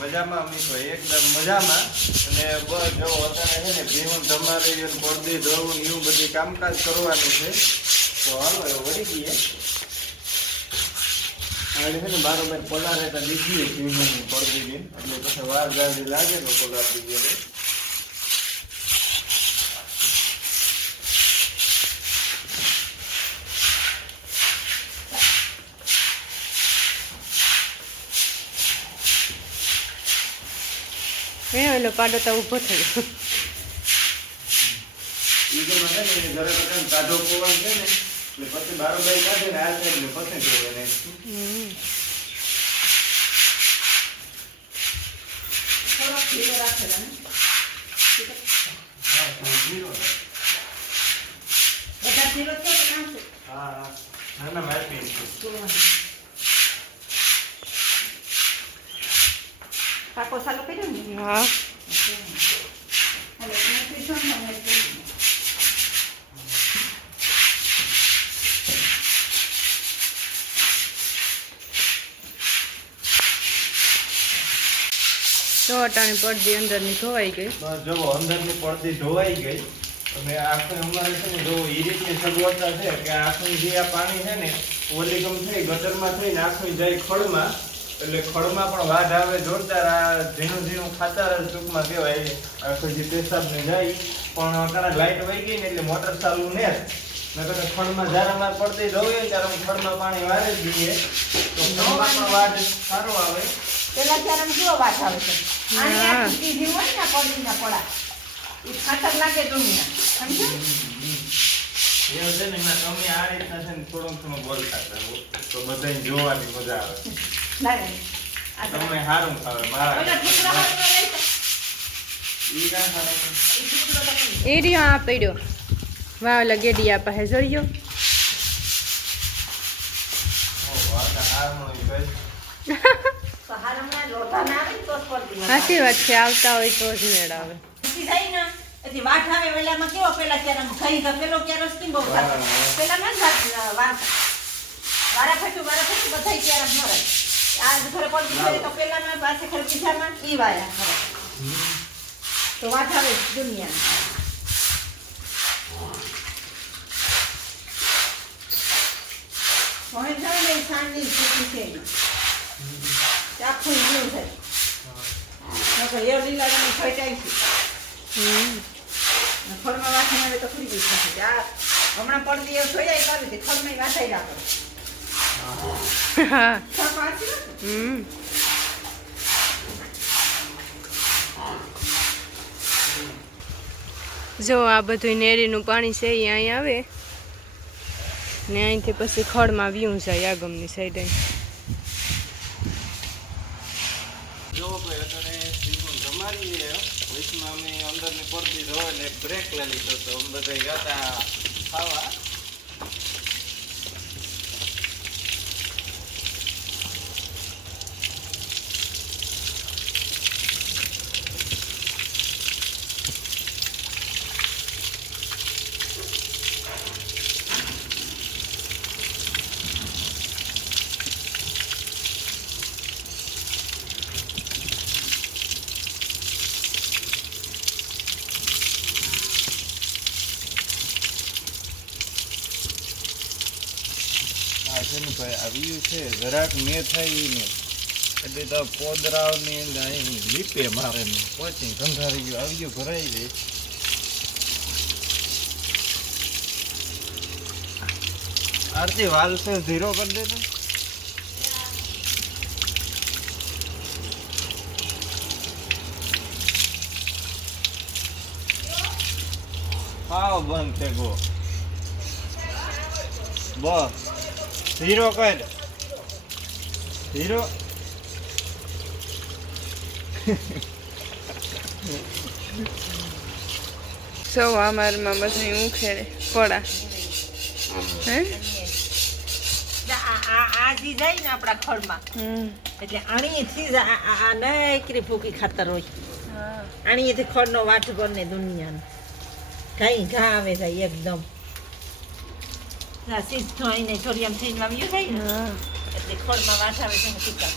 મજામાં એકદમ મજામાં અને બસ જો અત્યારે છે ને ભીહું તમારે પડદી ધોવું એવું બધી કામકાજ કરવાનું છે તો હાલો વળી ગઈએ આજે છે ને બારોબાર પલારે તો દીધીએ ભીહું પડદી દિન એટલે પછી વાર ગાડી લાગે તો પલાર દીધીએ એલો પાડો તો ઊભો થયો ઘરે કાઢો પોવાનું છે ને એટલે પછી બારોબારી કાઢે ને આ સાઈડ ને પછી જોવે ને પાકો સાલો કર્યો ને હા ચોટાની પડદી અંદરની ધોવાઈ ગઈ જો અંદરની પડદી ધોવાઈ ગઈ અને આખે અમારે છે ને જો એ રીતની સગવડતા છે કે આખું જે આ પાણી છે ને ઓલીગમ થઈ ગટરમાં થઈને આખું જાય ખડમાં એટલે ખડમાં પણ વાઢ આવે જોરદાર આ ઝીણું ઝીણું ખાતર ટૂંકમાં કહેવાય આખું જે પેશાબને જાય પણ અચાનક લાઇટ વહી ગઈ ને એટલે મોટર ચાલુ ને નકર ખડમાં જ્યારે અમારે પડતી ધોઈએ ને ત્યારે ખડમાં પાણી વારે જ દઈએ તો ખડમાં પણ વાઢ સારો આવે પેલા ત્યારે કેવો વાટ આવે છે આની આ સીધી હોય ને પડદીના પડા એ ખાતર લાગે દુનિયા સમજો એવું છે ને એમાં તમે આ રીતના છે ને થોડું બોલતા રહો તો બધાને જોવાની મજા આવે તમે સારું ખાવે મારા એ રહ્યો આ પડ્યો વાહ ઓલા ગેડિયા પાસે જોયો સાચી વાત છે આવતા હોય તો જ મેળ આવે વાટ આવે વેલામાં કેવો પેલા ક્યારે ખાઈ તો પેલો કેરોસીન બહુ પેલા ના વારા ફેટું બધા ક્યારે મરાય આજ ઘરે પડી તો પેલા ના પાસે ખર પીછામાં ઈ વાયા ખરે તો વાટ આવે દુનિયા હોય જાય ને સાંજની સ્થિતિ છે આખું ઈનું થાય એ લીલાની ફટાઈ છે ખડમાં વાસી આવે તો ખરી ગઈ છે આ હમણાં પડતી એવું સોયાઈ કરી હતી ખડમાં વાસાઈ રાખો જો આ બધું નેરીનું પાણી છે એ અહીં આવે ને અહીંથી પછી ખડમાં વ્યૂ જાય આગમની સાઈડ જો ભાઈ અત્યારે જમારી વૈષ્ણવ અમે અંદરની પડતી ધોવા ને બ્રેક લઈ લીધો તો અમે બધા ગયા ખાવા આવ્યું છે જરાક મેં થાય ને એટલે તો પોદરાવની લીપે મારે ને પછી ગંધારી ગયું આવ્યું ભરાઈ જાય આરતી વાલ તો 0 કરી દે હા બંધ છે ગો બસ 0 કર 0 સો અમારમાં બધું ઉખેડે પડા હે આ જી જાય ને આપણા ખડમાં એટલે આણીથી જ આ નકરી ફૂકી ખાતર હોય આણીથી ખડનો વાટ બને દુનિયાનો ઘાઈ ઘા આવે જાય એકદમ સીધ થઈને થોડી આમ થઈને આવ્યું થાય ને હા એટલે ખોળમાં વાસ આવે છે ને ટીકા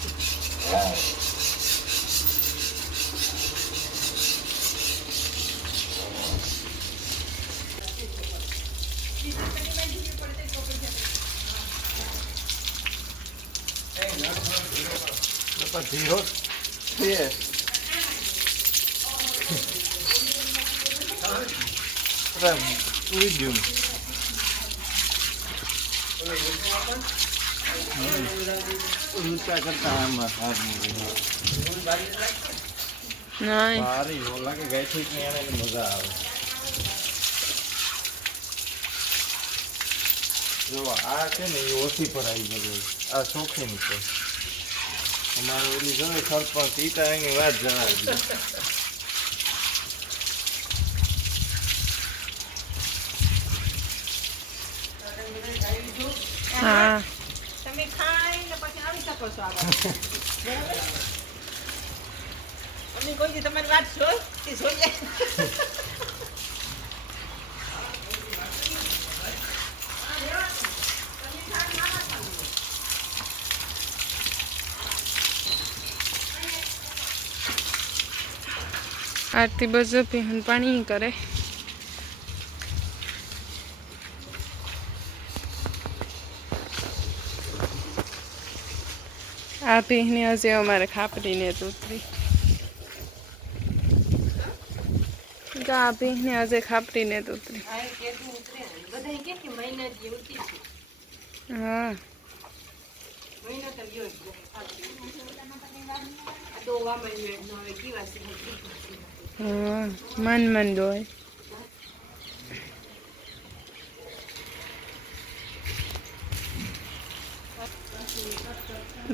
ધીરો છે ઉડી ગયું ઊંચા કરતા આમાં હાથ નહીં સારી લાગે ગાયઠી ને એને મજા આવે જો આ છે ને એ ઓછી પર આવી ગયું આ શોખીન છે અમારે ઓલી જોઈ સરપંચ ઈટા એની વાત જણાવી હા તમે ખાઈને પછી આવી શકો છો આગળ બરાબર અમે કોઈ દી તમારી વાત જોઈ જાય આરતી બસ પીહન પાણી કરે આ પીહને હશે અમારે ખાપરીને તો ઉતરી આ પીહને હશે ખાપરીને તો ઉતરી હા હા મન દોય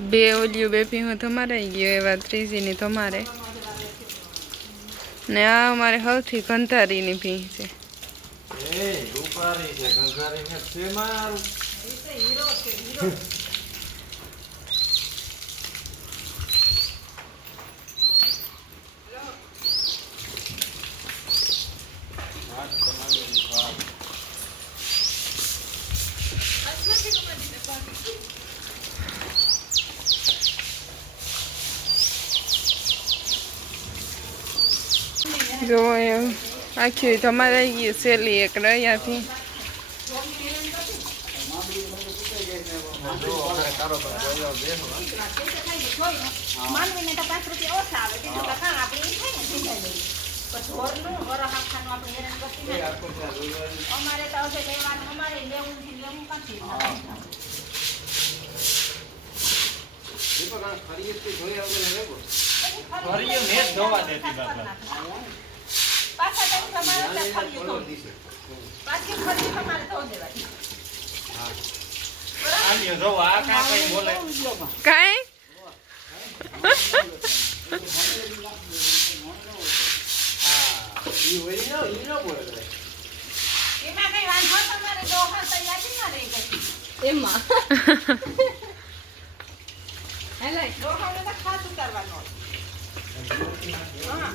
બે ઓલિયું બે પીહું તમારે આવી ગયો એવા ત્રીજીની તમારે ને આ અમારે સૌથી ગંધારીની ભીહ છે એ રૂપારી છે ગંગારી ને છે મારું જો એમ આખી તમારે આવી ગઈ સહેલી એક અહીંયાથી માનવીને તો 5 રૂપિયા ઓછા આવે બીજું તો કાં આપણે ઈ થાય ને થઈ જાય પછી ઢોરનું વરસ આખાનું આપણે હેરાન કરતી નથી અમારે તો હવે લેવાનું અમારે લેવું કાંથી ફરીએ મેં જ ધોવા દેતી બાપા પાછા ટાઈમ તમારે ફરી પાછી ફરી તમારે ધો દેવાની આલ્યો જો આ કાં કઈ બોલે કાંઈ એમાં કઈ વાંધો તમારે દોહા તૈયારી ના રહી ગઈ એમાં હેલે દોહાને તો ખાસ ઉતારવાનો હા